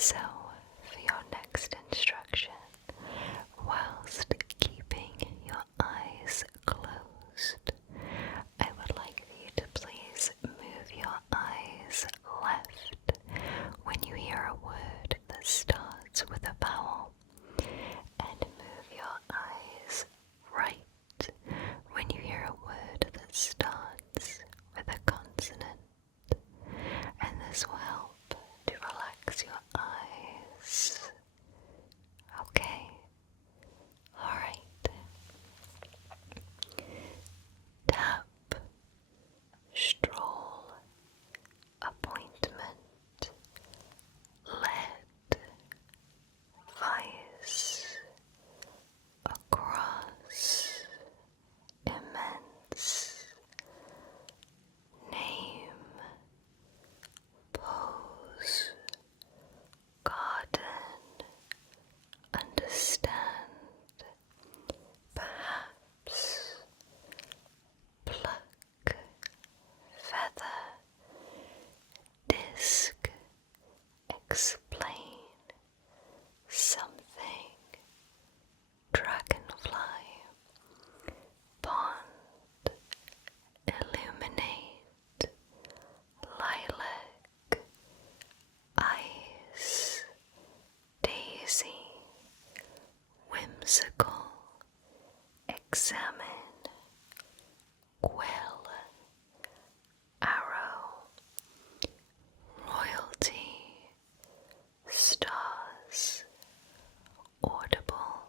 So, for your next instruction, whilst keeping your eyes closed, I would like for you to please move your eyes left when you hear a word that starts with a vowel, and move your eyes right when you hear a word that starts with a consonant. And this will help to relax your eyes. Okay? Alright. Tap, stroll, appointment, lead, vice, across, immense, name, pose, garden, understand, perhaps, pluck, feather, disc, explain, something, dragonfly, pond, illuminate, lilac, ice, daisy, whimsical, examine, quill, arrow, royalty, stars, audible,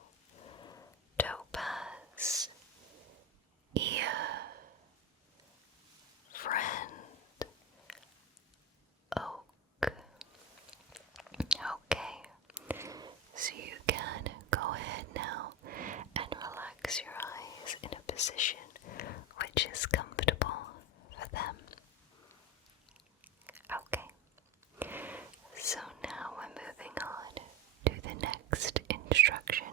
topaz, ear, friend, oak. Okay, so you can go ahead now and relax your eyes in a position which is comfortable for them. Okay, so now we're moving on to the next instruction.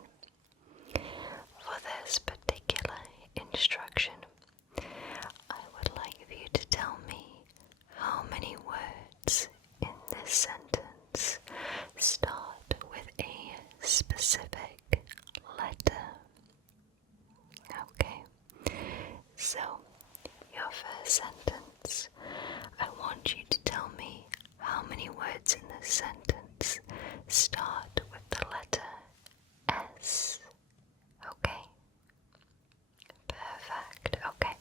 For this particular instruction, I would like for you to tell me how many words in this sentence start with a specific letter. Okay, so your first sentence, I want you to tell me how many words in this sentence start with the letter S. Okay, perfect. Okay.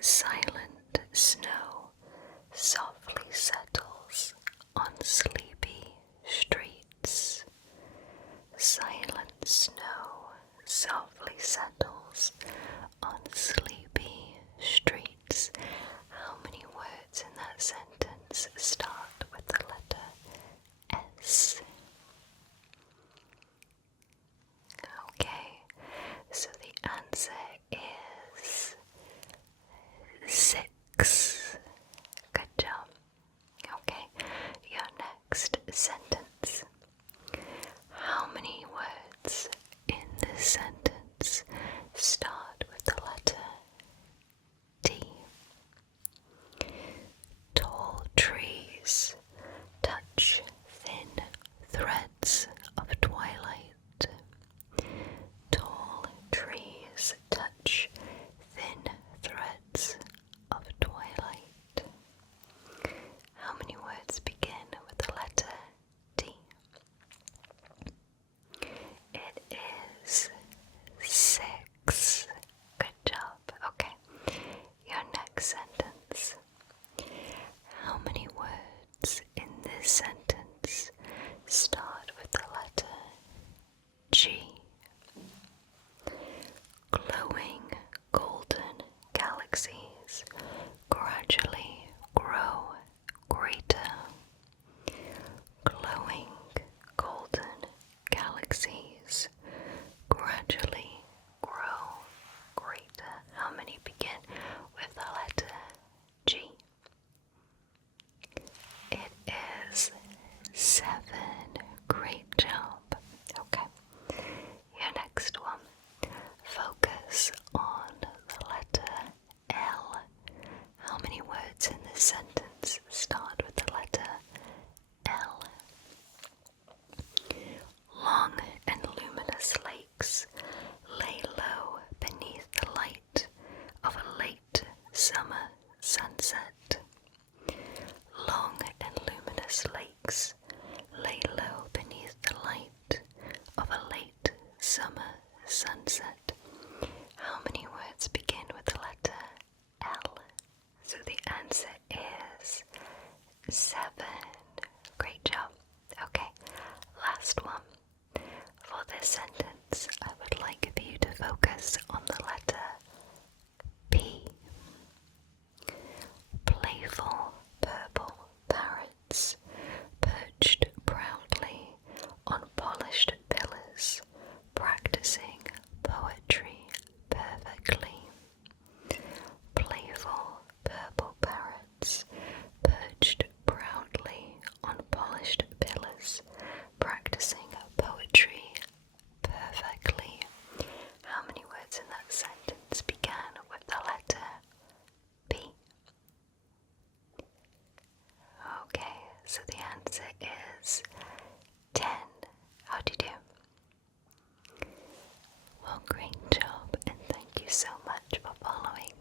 Silent snow softly settles on sleepy streets. Silent snow softly settles on sleepy streets. How many words in that sentence start with the letter S? Okay, so the answer is 6. Good job. Okay, your next sentence. How many words in this sentence start with the letter T? Tall trees touch thin threads of twilight. Tall trees touch thin threads of twilight. How many words begin with the letter lakes lay low beneath the light of a late summer sunset. Long and luminous lakes lay low beneath the light of a late summer sunset. How many words begin with the letter L? So the answer is 7. Great job. Okay, last one. For this sentence, I would like for you to focus on the letter P. Playful purple parrots perched proudly on polished pillars, practicing poetry perfectly. Playful purple parrots perched proudly on polished pillars, practicing poetry perfectly. How many words in that sentence began with the letter P? Okay, so the answer is 10. How'd you do? Well, great job, and thank you so much for following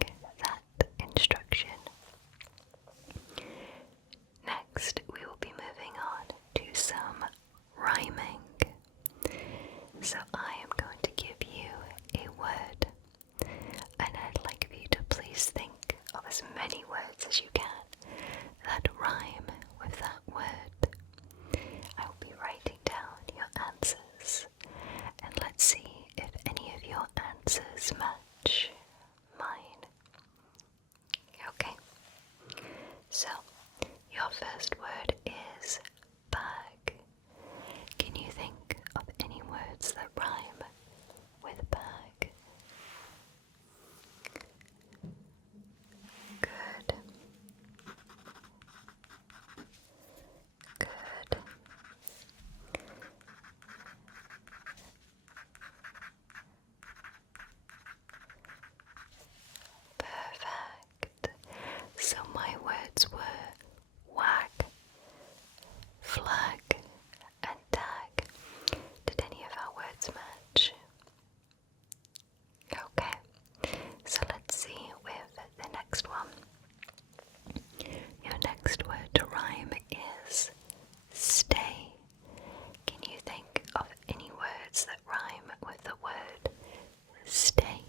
that instruction. Next, we will be moving on to some rhyming. So I am going to give you a word, and I'd like for you to please think of as many words as you can that rhyme with that word. I will be writing down your answers, and let's see if any of your answers match mine. Okay, so your first word is bag. Can you think of any words that rhyme with bag? Good. Good. Perfect. So my words were whack, flag, and tag. Did any of our words match? Okay, so let's see with the next one. Your next word to rhyme is stay. Can you think of any words that rhyme with the word stay?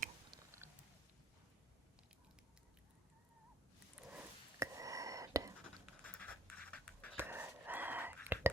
Good. Perfect.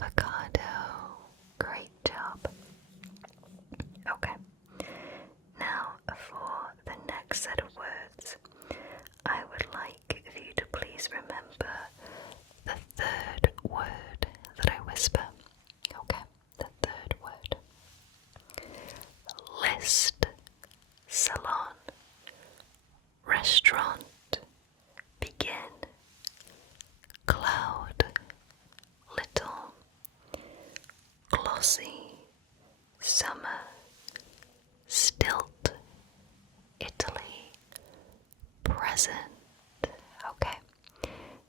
avocado. Great job. Okay, now for the next set of words, I would like for you to please remember the third word that I whisper. Okay, the third word. List, salon, restaurant, begin, cloud, little, glossy, summer, stilt, Italy, present. Okay,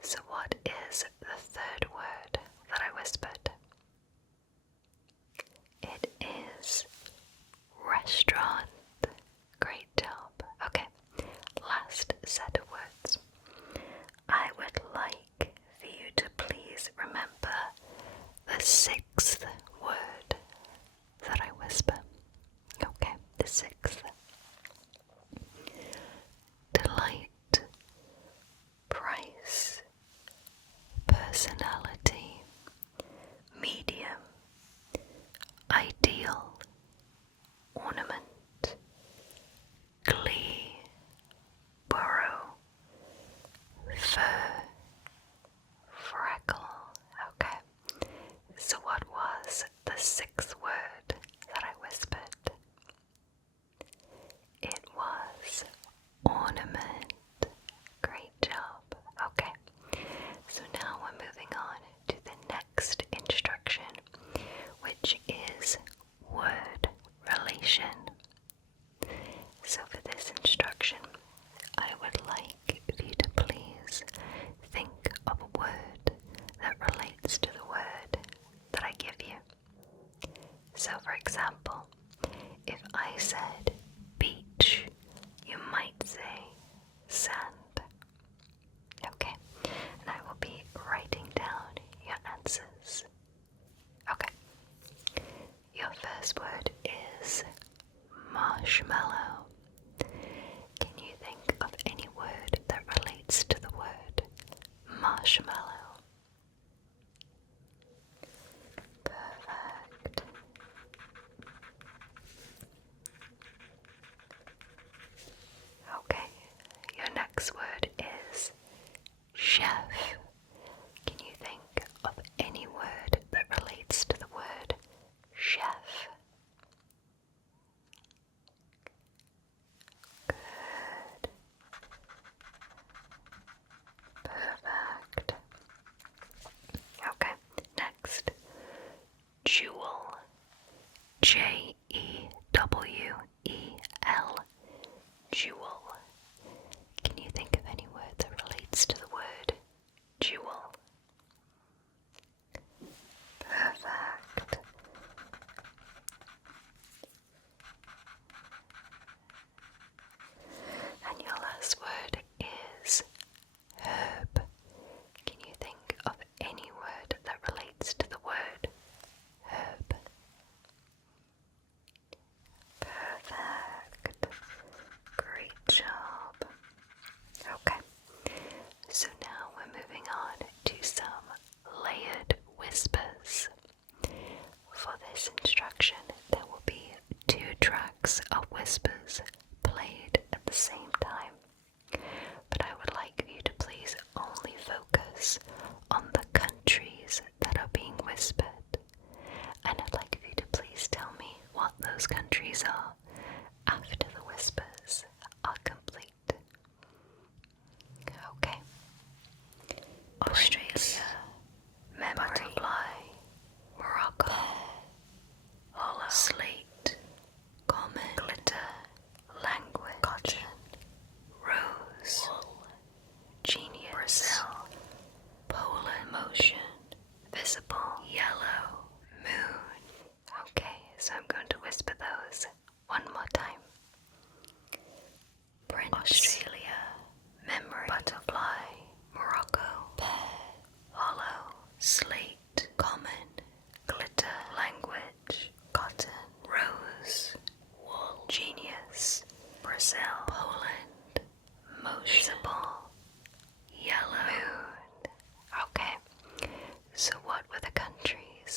so what is the third word that I whispered? It is restaurant. Great job. Okay, last set of words. I would like for you to please remember the sixth word that I whisper. Okay, the sixth. Delight, price, personality, medium, ideal, ornament, glee, burrow, fur, freckle. Okay, so what was the sixth word that I whispered? It was ornament. Great job. Okay, so now we're moving on to the next instruction, which is word relation. So for this instruction, I would like for you to please think of a word that relates to the word that I give you. So for example, if I said beach, you might say sand. Okay, and I will be writing down your answers. Okay, your first word is marshmallow. Can you think of any word that relates to the word marshmallow? Perfect.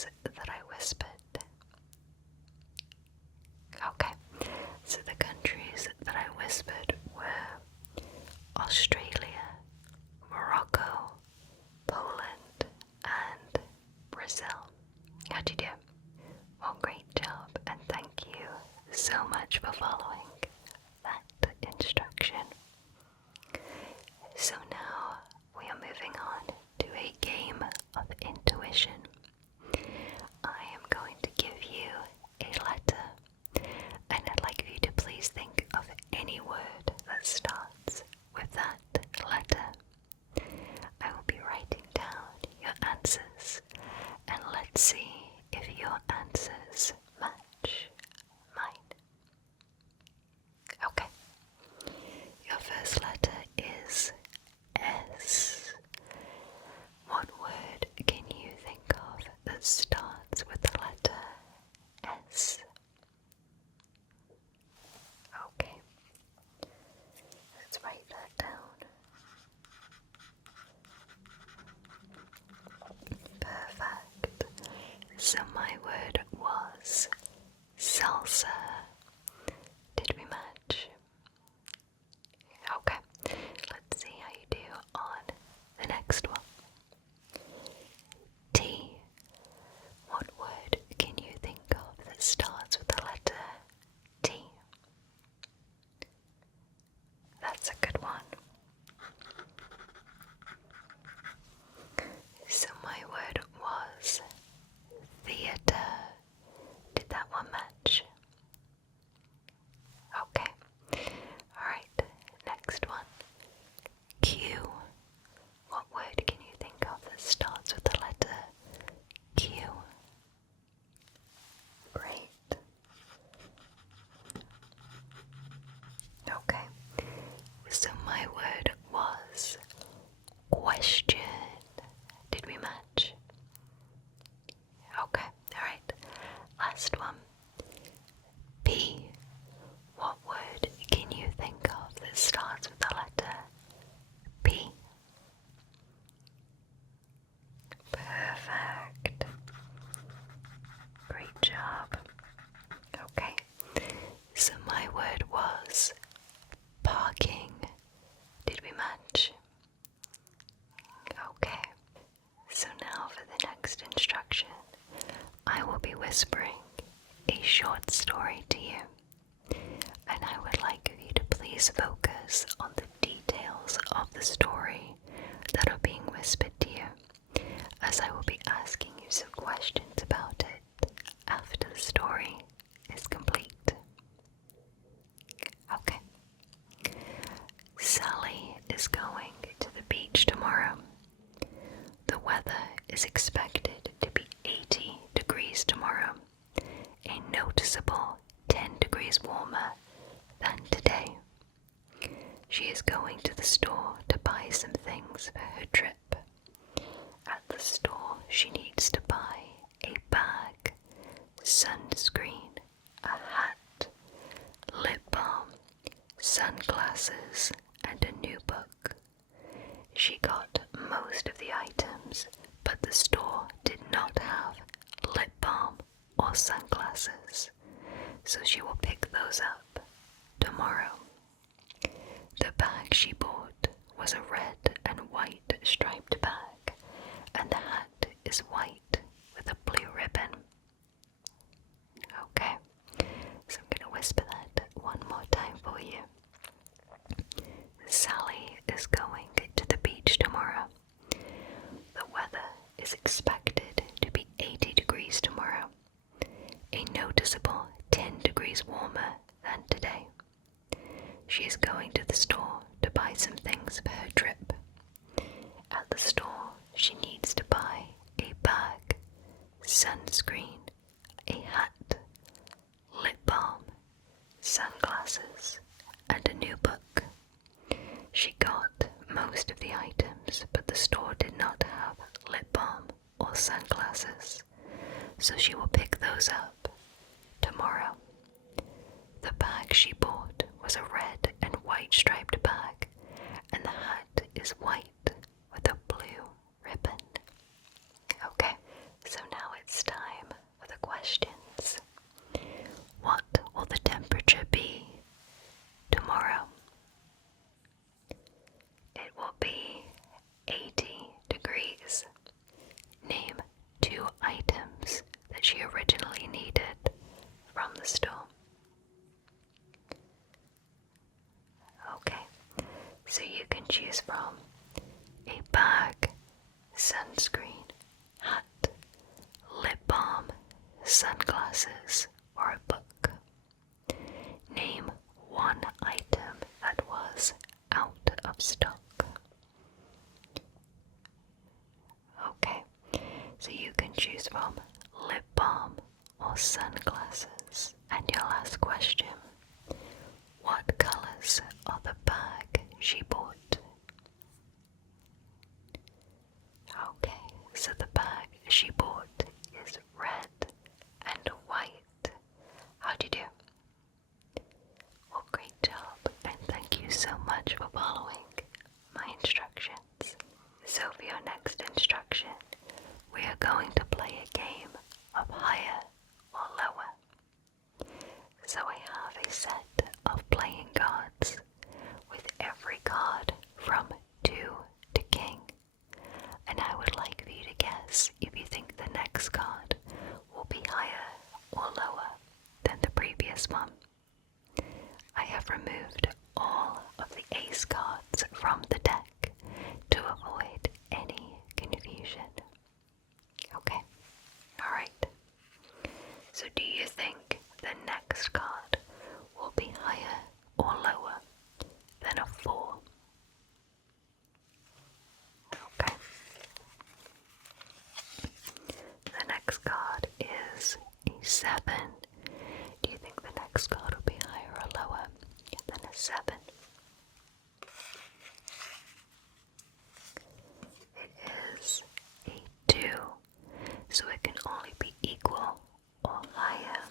countries that I whispered? Okay, so the countries that I whispered were Australia, Morocco, Poland, and Brazil. How'd you do? Well, great job, and thank you so much for following that instruction. So now we are moving on to a game of intuition. I am going to give you a letter, and I'd like you to please think of any word that starts with that letter. I will be writing down your answers, and let's see if your answers match mine. Okay, your first letter is S. What word can you think of that starts with the letter S? Okay, let's write that down. Perfect. So my word was salsa. Did we match? Okay, let's see how you do on the next one. T. What word can you think of that starts with the letter T? That's a good one. So my word was theater. Did that one match? Okay. Alright, next one. Q. What word can you think of that starts with the letter Q? Great. Okay. So my word was question. Did we match? Okay, alright. Last one. P. What word can you think of that starts with the letter P? Perfect. Great job. Okay, so my word was parking. Did we match? Okay, so now for the next instruction, I will be whispering a short story to you, and I would like you to please focus on the details of the story that are being whispered to you, as I will be asking you some questions about it after the story is complete. Okay. Sally is going to the beach tomorrow. The weather is expected to be 80 degrees tomorrow, a noticeable 10 degrees warmer than today. She is going to the store to buy some things for her trip. At the store, she needs to buy a bag, sunscreen, a hat, lip balm, sunglasses, and a new book. She got most of the items, but the store did not have lip balm or sunglasses, so she will pick those up tomorrow. The bag she bought was a red and white striped bag, and the hat is white with a blue ribbon. Okay, so I'm going to whisper that one more time for you. Sally is going to the beach tomorrow. The weather is expected to be 80 degrees tomorrow, a noticeable 10 degrees warmer than today. She is going to the store to buy some things for her trip. At the store, she needs to buy a bag, sunscreen, a hat, lip balm, sunglasses, and a new book. She got most of the items, but the store did not have lip balm or sunglasses, so she will pick those up tomorrow. The bag she bought was a red and white striped bag, and the hat is white with a blue ribbon. Okay, so now it's time sunglasses, or a book? Name one item that was out of stock. Okay, so you can choose from lip balm or sunglasses. And your last question, what colours are the bag she bought? Okay, so the bag she bought is red and white. How'd you do? Well, great job, and thank you so much for following my instructions. So for your next instruction, we are going to play a game of higher or lower. So I have a set of playing cards with every card from 2 to king, and I would like for you to guess if you think the next card will be higher or lower than the previous one. I have removed all of the ace cards from the deck to avoid any confusion. Okay, alright. So do you think the next card will be higher or lower than a 4? Okay. The next card is a 7. Do you think the next card will be higher or lower than a 7? It is a 2, so it can only be equal or higher.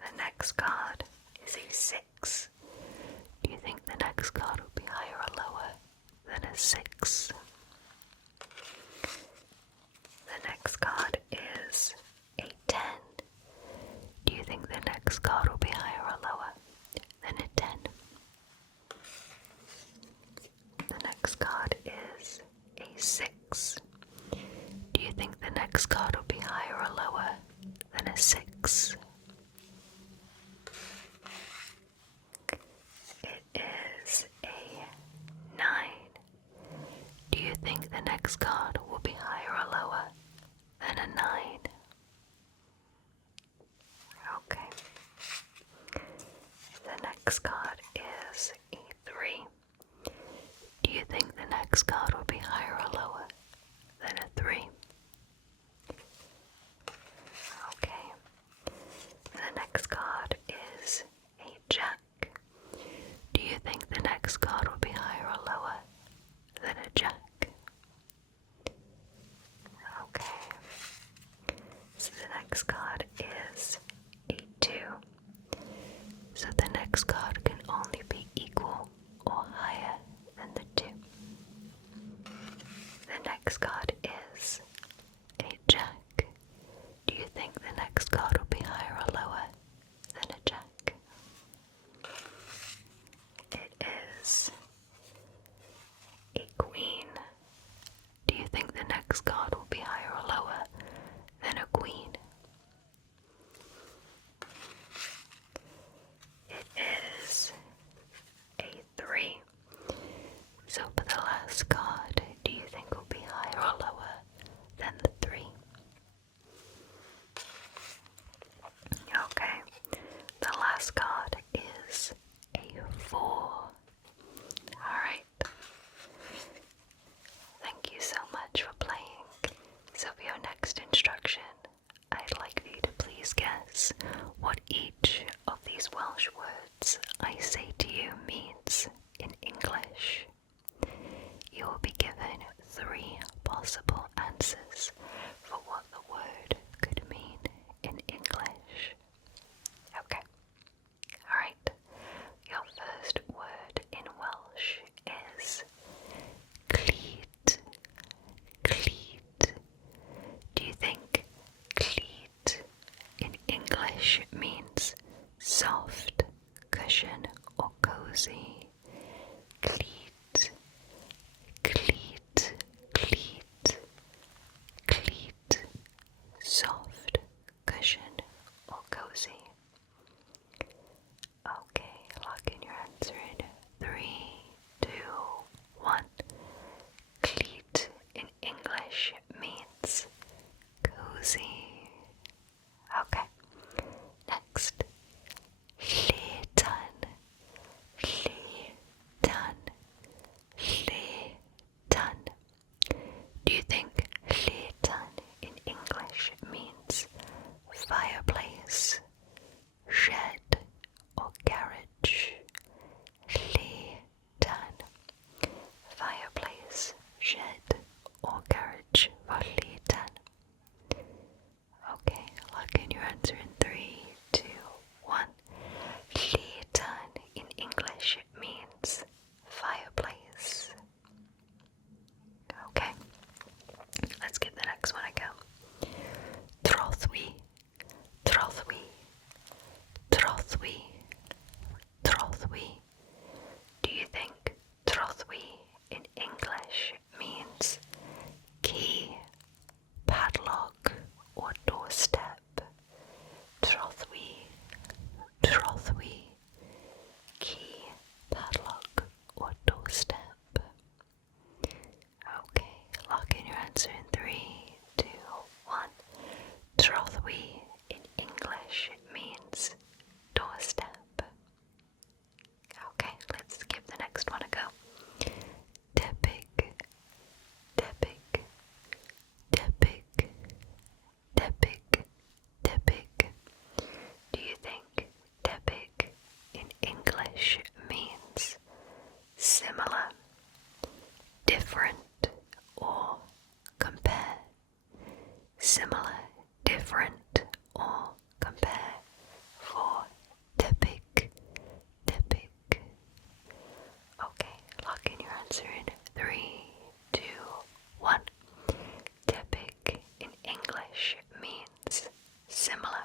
The next card is a 6. Do you think the next card will be higher or lower than a 6? The next card is a 10. Do you think the next card will be higher or lower than a 10? The next card is a 6. Do you think the next card will be higher or lower than a 6? It is a 9. Do you think the next card will be higher or lower than a 9? Okay. The next card is a 3. Do you think the next card will be higher or lower than a 3? Okay. The next card is a Jack. Do you think the next card will be higher or lower than a Jack? Okay. So the next card is a 2. So the next card can only be equal or higher than the 2. The next card is a Jack. Do you think the next card will be higher or lower than a Jack? It is a Queen. Do you think the next card will be higher or lower than a Queen? It is a 3. So for the last card, do you think will be higher or lower than the 3? Okay, the last card is a 4. Alright. Thank you so much for playing. So for your next instruction, I'd like for you to please guess what each of these Welsh words I say to you means in English. You will be given 3 possible answers for what the word could mean in English. Okay. Alright. Your first word in Welsh is cleat. Cleat. Do you think cleat in English means soft, cushion, or cozy? Cleat. Cleat. Cleat. Cleat. Soft, cushion, or cozy? Okay, lock in your answer in 3, 2, 1. Cleat in English means the next one a go. Trothwy, trothwy, trothwy, trothwy. Do you think trothwy in English means key, padlock, or doorstep? Trothwy, trothwy, key, padlock, or doorstep? Okay, lock in your answer in 3, 2, 1. Trothwy in English means doorstep. Okay, let's give the next one a go. Debyg, debyg, debyg, debyg, debyg. Do you think debyg in English means similar, different, or compare? Similar, different, or compare for debyg, debyg. Okay, lock in your answer in 3, 2, 1. Debyg in English means similar.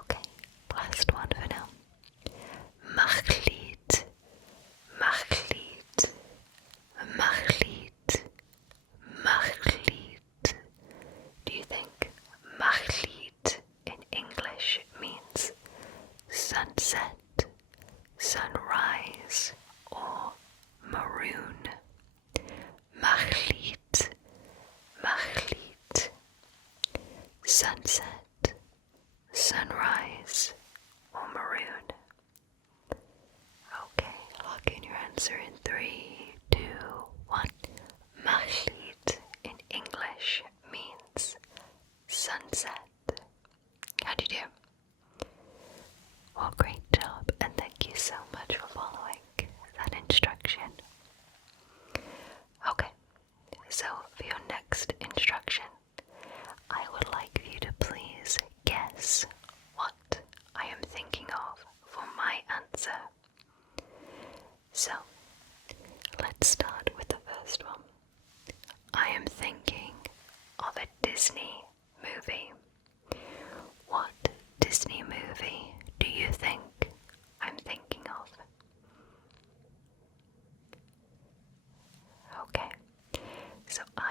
Okay, last one for now. Machlid, machlid, machlid, machlid. Do you think machlid in English means sunset, sunrise, or maroon? Machlid, machlid. Sunset, sunrise, or maroon? Okay, lock in your answer in 3, 2, 1. Machlid in English means sunset. How'd you do? Well, great job, and thank you so much for following that instruction. Okay, so for your next instruction, I would like you to please guess what I am thinking of for my answer. So, let's start with the first one. I am thinking of a Disney movie. What Disney movie do you think I'm thinking of? Okay, so I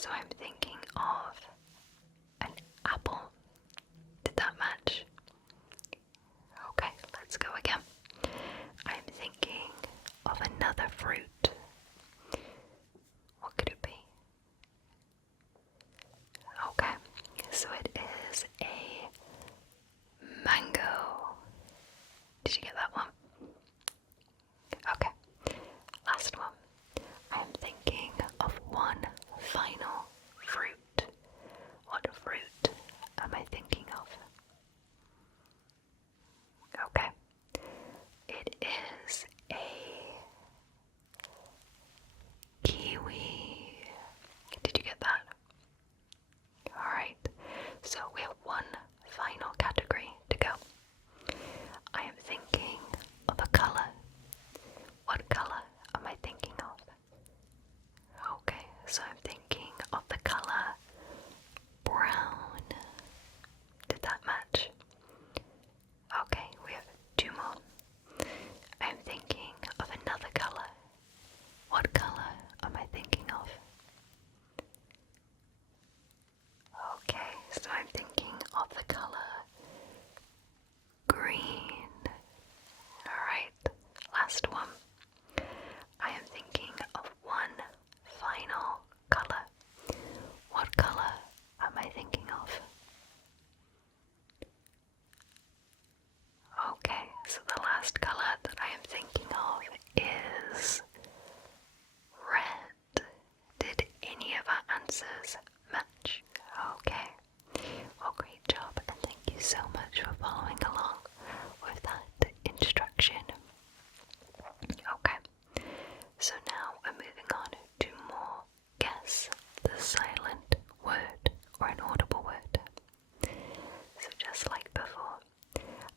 so I'm thinking of an apple. Did that match? Okay, let's go again. I'm thinking of another fruit. What could it be? Okay, so it is a mango. Did you get that one? Okay, last one. I'm thinking of one final fruit. What fruit am I thinking of? Okay, it is a kiwi. Did you get that? Alright, so we have one final category to go. I am thinking of a colour. What colour am I thinking of? Okay, so I'm thinking of the colour brown. Did that match? Okay, we have two more. I'm thinking of another colour. What colour am I thinking of? Okay, so I'm thinking of the colour green. Alright, last one. I am thinking of one final colour. What colour am I thinking of? Okay, so the last colour that I am thinking of is red. Did any of our answers match? Okay, well, great job, and thank you so much for following along with that instruction. Okay, so now we're moving on to more guess the silent word or an audible word. So just like before,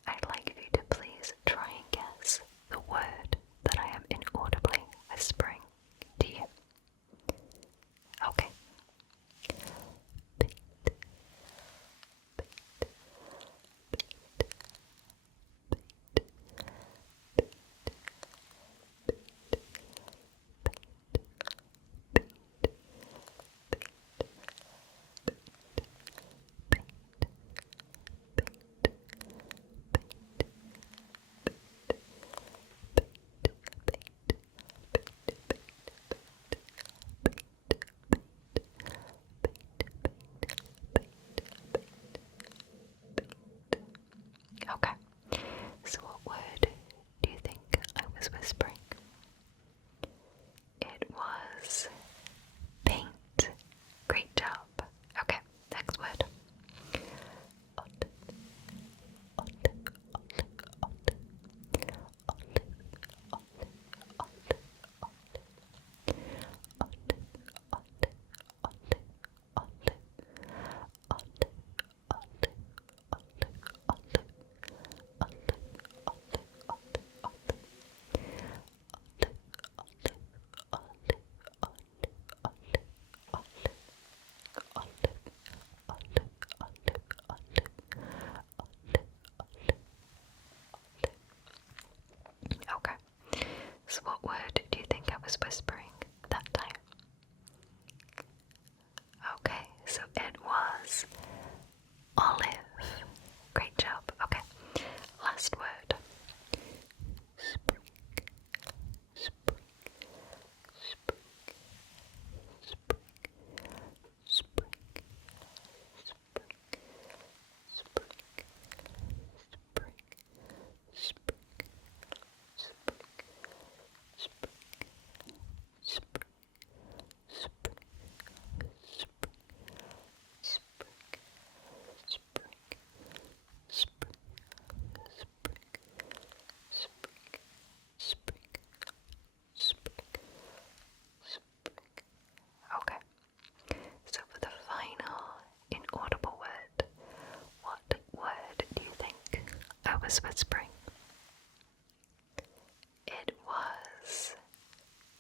I'd like you to please try and guess the word that I am inaudibly whispering to you. Okay. Okay, so what word do you think I was whispering? It was paint. Great job. Okay, next word. Okay, so what word do you think I was whispering that time? Okay, so it was olive. Great job. Okay, last word. Spring, spring, spring, spring, spring, spring, spring, spring, spring, spring, spring, spring, spring, Okay, so for the final inaudible word, what word do you think I was whispering? It was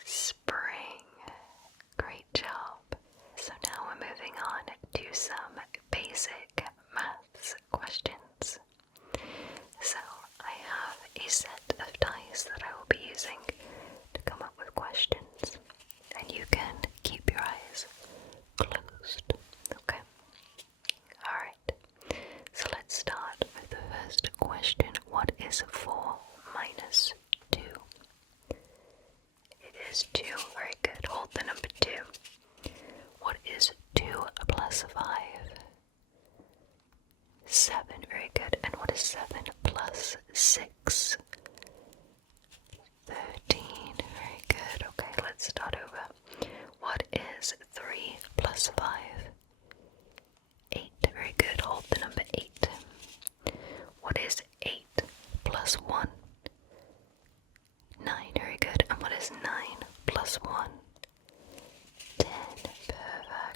spring. Great job. So now we're moving on to some basic maths questions. So I have a set of dice that I will be using to come up with questions, and you can keep your eyes closed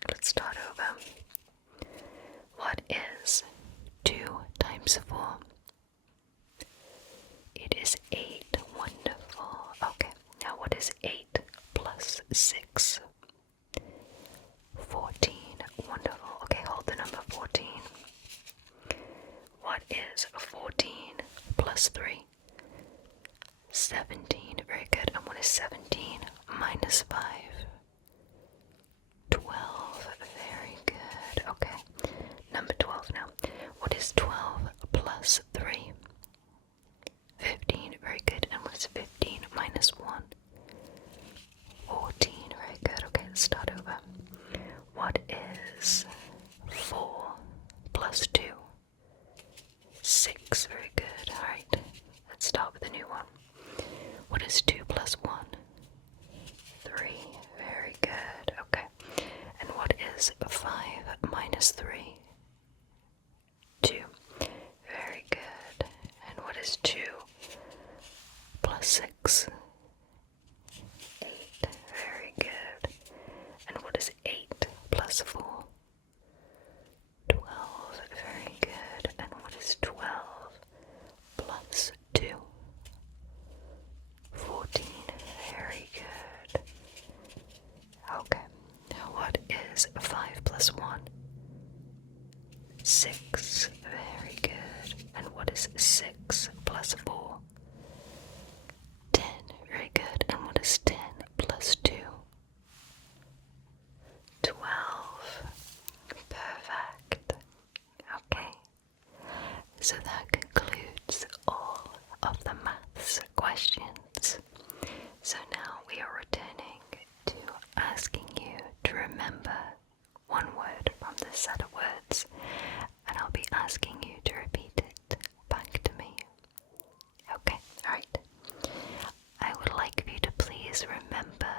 let's start over. What is 2 times 4? It is 8. Wonderful. Okay, now what is 8 plus 6? 14. Wonderful. Okay, hold the number 14. What is 14 plus 3? 17. Very good. And what is 17 minus 5? 12. Very good. Okay. Number 12 now. What is 12 plus 3? 15. Very good. And what is 15 minus 1? 14. Very good. Okay, let's start over. What is 4 plus 2? 6. Very good. Alright, let's start with a new one. What is 2 plus 1? 3. Very good. Okay. And what is 5 minus 3? 2. Very good. And what is 2 plus 6? 8. Very good. And what is 8 plus 4? 12. Very good. And what is 12 plus 2? 14. Very good. Okay. Now what is 5 plus 1? 6. Very good. And what is 6 plus 4? 10. Very good. And what is 10 plus 2? 12. Perfect. Okay. So that concludes all of the maths questions. So now we are returning to asking you to remember one word from this set of words, and I'll be asking you to repeat it back to me. Okay, alright. I would like for you to please remember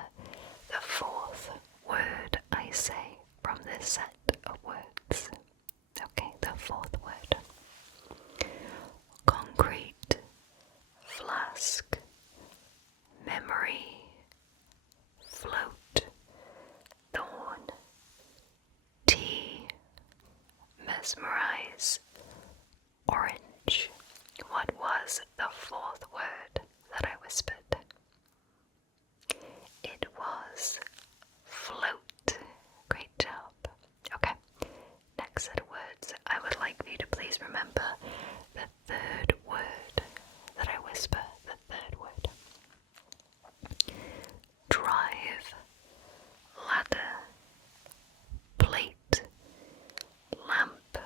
the 4th word I say from this set of words. Okay, the 4th word. Concrete, flask, memory, float, thorn, tea, mesmerize, orange. What was the 4th word that I whispered? It was float. Great job. Okay, next set of words. I would like for you to please remember the 3rd word that I whisper. The 3rd word. Drive, ladder, plate, lamp,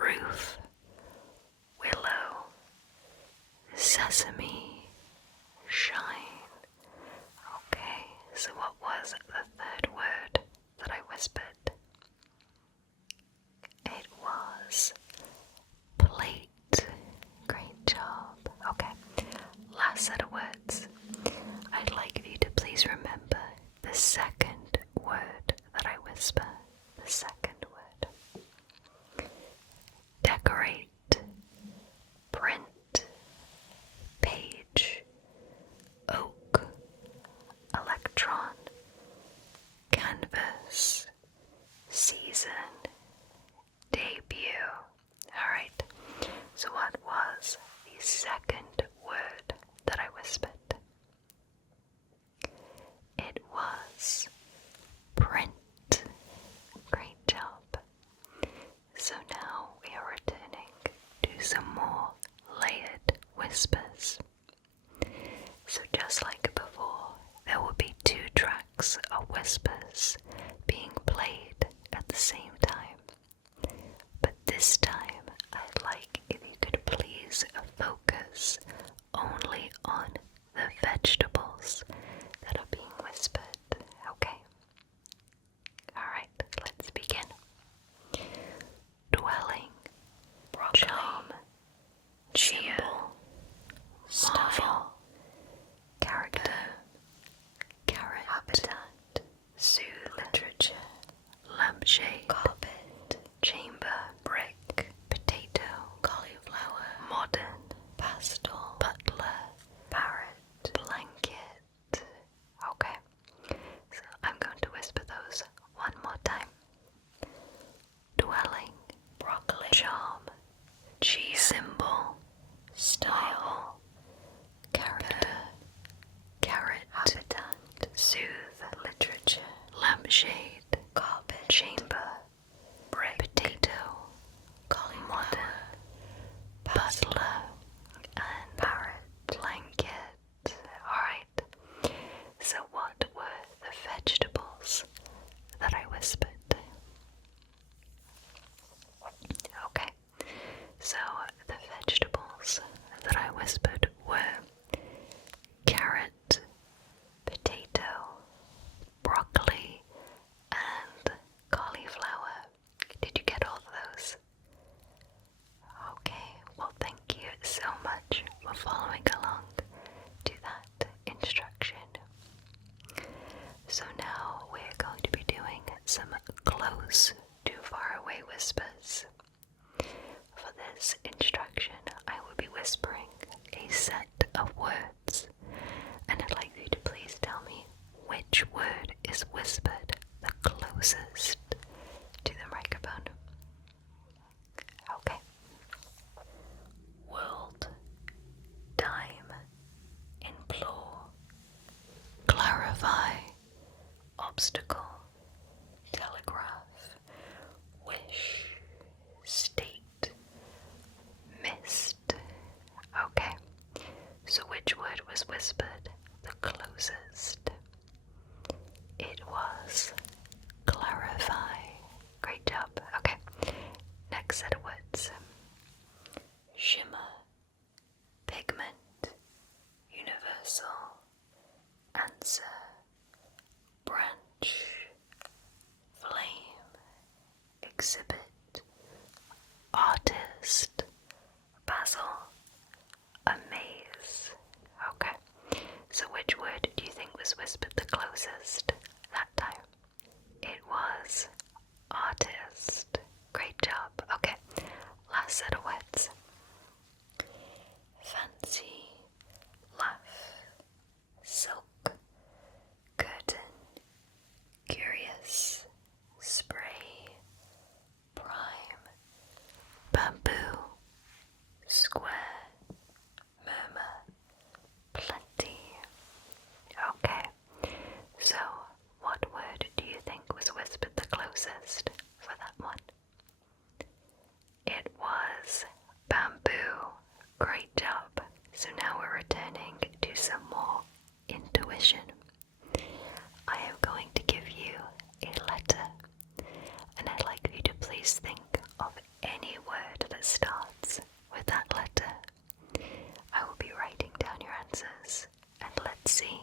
roof, willow, sesame, shine. Okay, so what was the 3rd word that I whispered? It was plate. Great job. Okay, last set of words. I'd like you to please remember the 2nd word that I whisper. The 2nd word. Decorate, print, page, oak, electron, canvas, season, debut. Alright, so what was the 2nd word that I whispered? It was print. Great job. So now we are returning to some more layered whispers. So just like before, there will be 2 tracks of whispers being played at the same time. But this time, I'd like if you could please focus only on the vegetables that are being whispered, okay? Alright, let's begin. Dwelling, broccoli, charm, cheer, smile, character, carrot, habitat, soothe, literature, lampshade, carpet, chamber, brick, potato, cauliflower, modern, pastel, butler, parrot, blanket. Okay, So now we're going to be doing some close to far away whispers. For this instruction, I will be whispering a set of words, and I'd like you to please tell me which word is whispered the closest to the microphone. Okay. World, time, implore, clarify, obstacle, telegraph, wish, state, mist. Okay, so which word was whispered the closest? It was clarify. Great job. Okay, next set of words. Shimmer, pigment, universal, answer, branch, flame, exhibit, artist, basil, amaze. Okay, so which word do you think was whispered the closest that time? It was artist. Great job. Okay, last set of words. Fancy, laugh, silk, curtain, curious, spray, prime, bamboo, square, murmur, plenty. Okay, so what word do you think was whispered the closest for that one? It was bamboo. Great job. So now we're returning to some more intuition. I am going to give you a letter, and I'd like you to please think of any word that starts with that letter. I will be writing down your answers, and let's see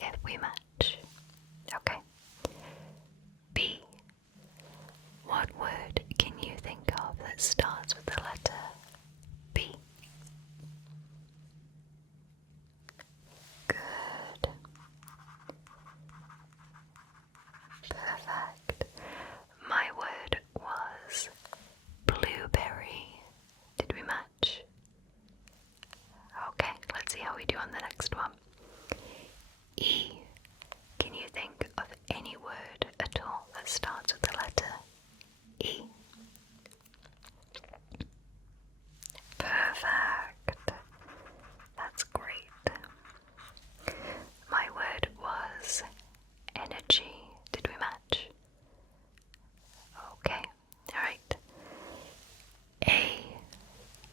if we match. Okay. B. What word can you think of that starts with the letter B? Good. Perfect. My word was blueberry. Did we match? Okay, let's see how we do on the next one. E. Can you think of any word at all that starts with the letter E? Perfect. That's great. My word was energy. Did we match? Okay, alright. A.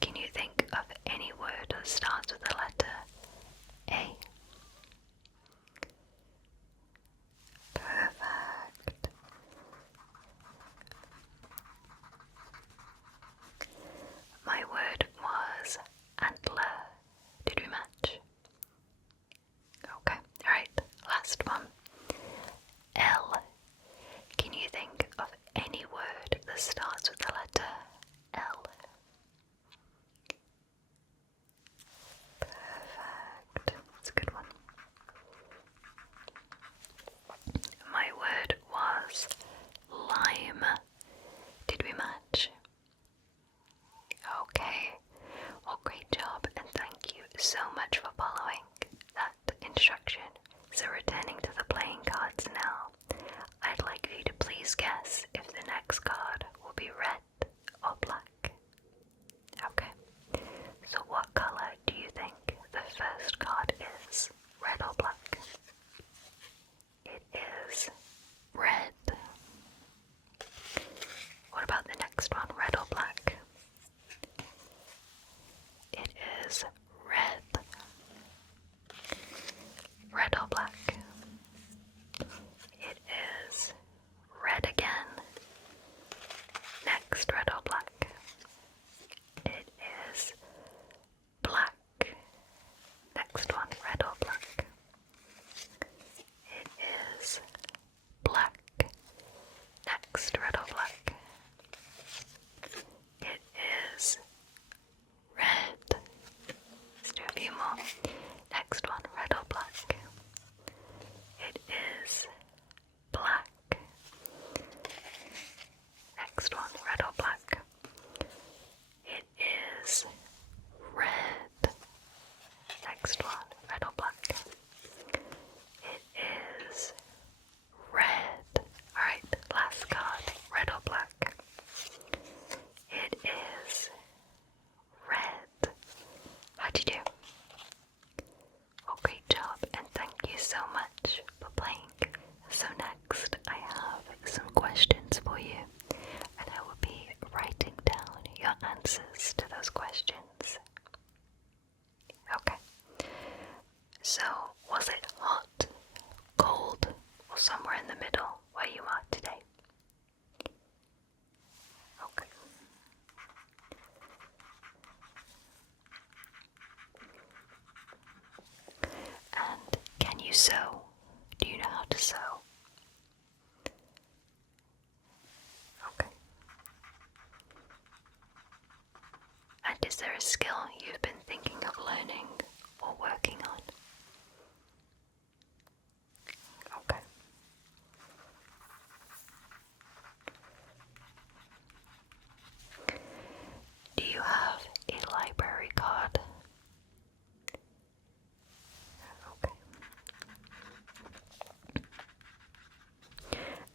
Can you think of any word that starts with the letter A? Perfect. My word was antler. Did we match? Okay, alright, last one. L. next one? Red or black? It is red. Alright, last card. Red or black? It is red. How'd you do? Oh, great job, and thank you so much for playing. So next, I have some questions for you, and I will be writing down your answers to those questions. Okay. So, was it hot, cold, or somewhere in the middle where you are today? Okay. And can you sew? Do you know how to sew? Okay. And is there a skill you've been thinking of learning or working on? Okay. Do you have a library card? Okay.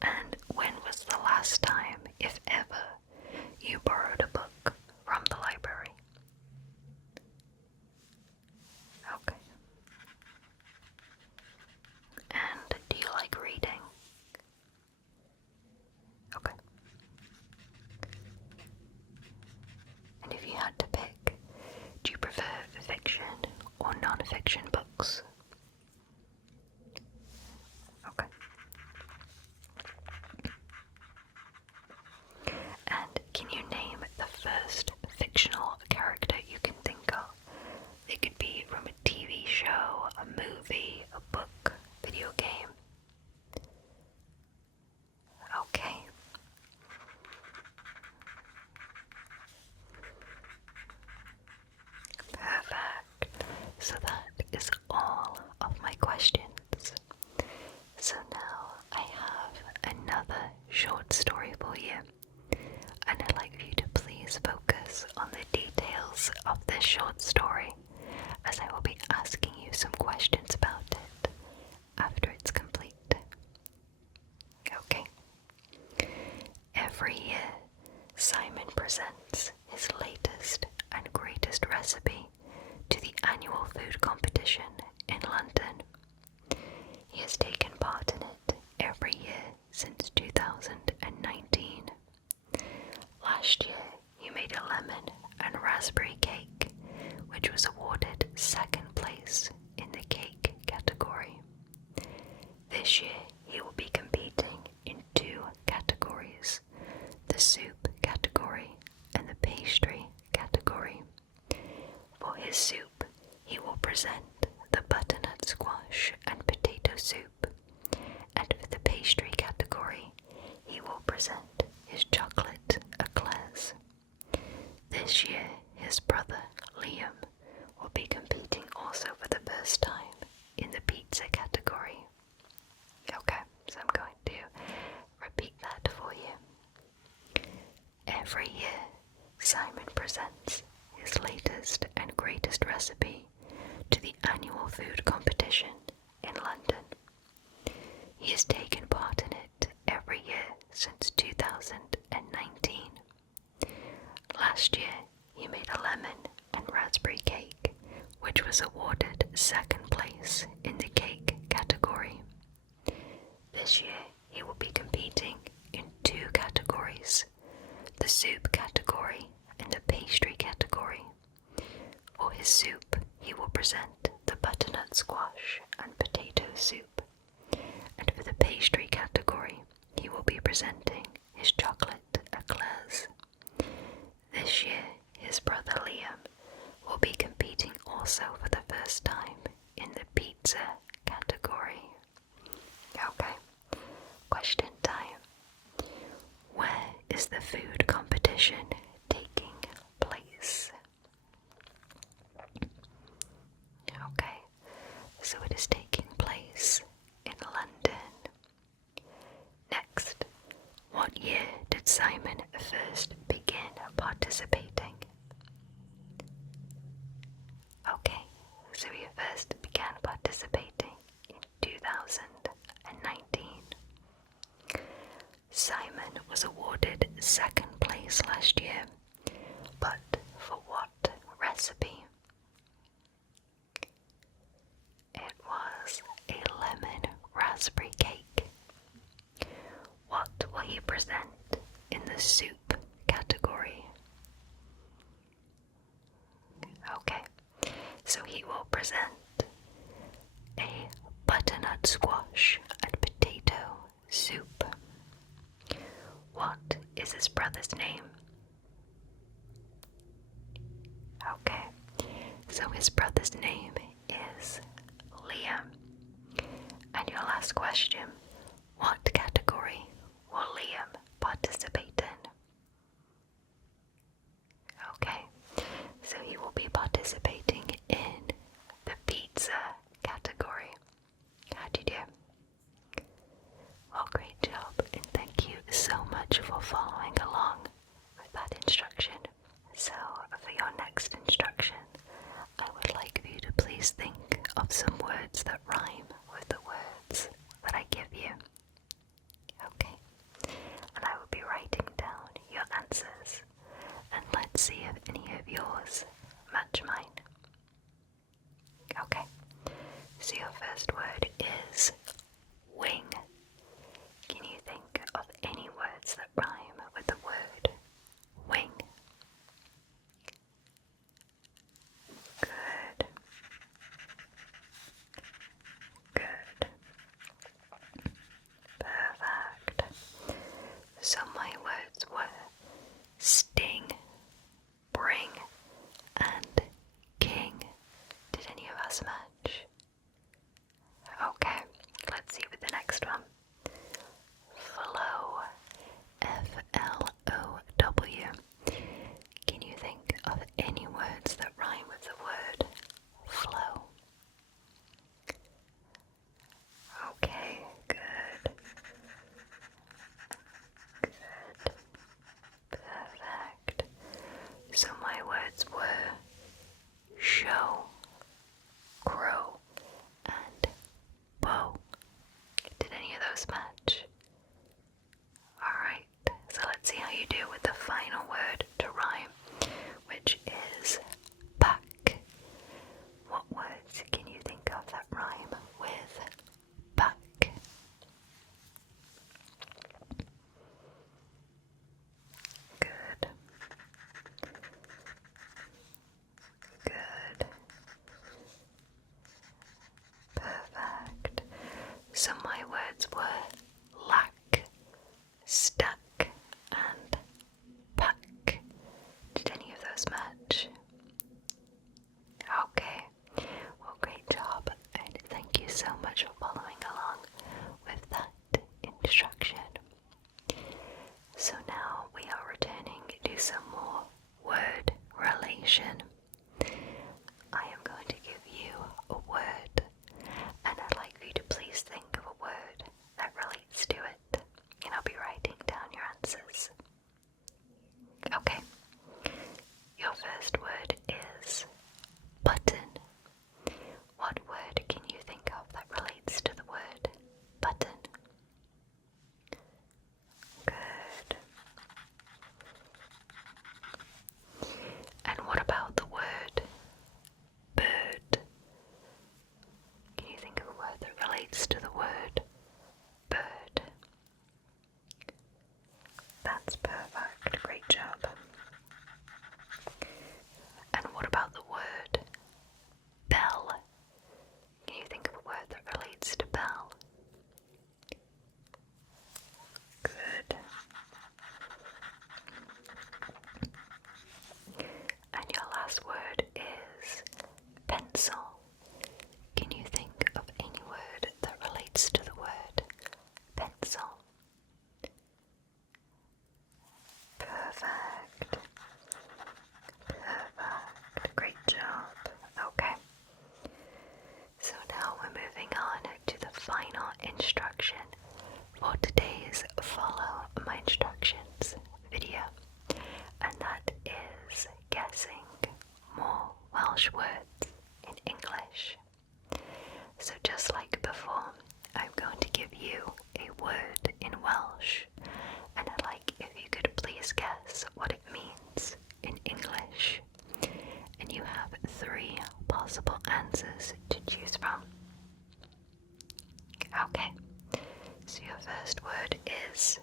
And when was the last time, if ever, you borrowed a book from the library? Okay. And do you like reading? Okay. And if you had to pick, do you prefer fiction or non-fiction books? Okay. And can you name the first fictional character you can think of? It could be from a TV show, a movie, a book, video game. Okay. Perfect. So that is all of my questions. So now I have another short story for you, and I'd like for you to please focus on the details of this short story, as I will be asking you some questions about it after it's complete. Okay. Every year, Simon presents his latest and greatest recipe to the annual food competition in London. He has taken part in it every year since 2019. Last year, he made a lemon and raspberry cake, which was awarded second place in the cake category. This year, he will be competing in two categories, the soup category and the pastry category. For his soup, he will present the butternut squash and potato soup, and for the pastry category, he will present his chocolate eclairs. This year, his brother Liam will be competing also for the first time in the pizza category. Okay, so I'm going to repeat that for you. Every year, Simon presents his latest and greatest recipe to the annual food competition in London. He has taken part in it every year since 2019. Last year, he made a lemon and raspberry cake, which was awarded second place in the cake category. This year, he will be competing in two categories, the soup category and the pastry category. For his soup, he will present the butternut squash and potato soup, and for the pastry category, he will be presenting his chocolate eclairs. This year, his brother Liam will be competing also for the first time in the pizza category. Okay, question time. Where is the food competition taking place? Okay, so it is taking place in London. Simon was awarded second place last year, but for what recipe? It was a lemon raspberry cake. What will he present in the soup category? Okay, so he will present a butternut squash and potato soup. What is his brother's name? Okay, so his brother's name is Liam. And your last question, what category will Liam participate in? Okay, so he will be participating in the pizza category. How'd you do? Well, great job, and thank you so much for following along with that instruction. So, for your next instruction, I would like for you to please think of some words that rhyme with the words that I give you. Okay, and I will be writing down your answers, and let's see if any of yours match mine. Okay, so your first word is wing. Can you think of any words that rhyme with the word wing? Good. Good. Perfect. So my words were sting, bring, and is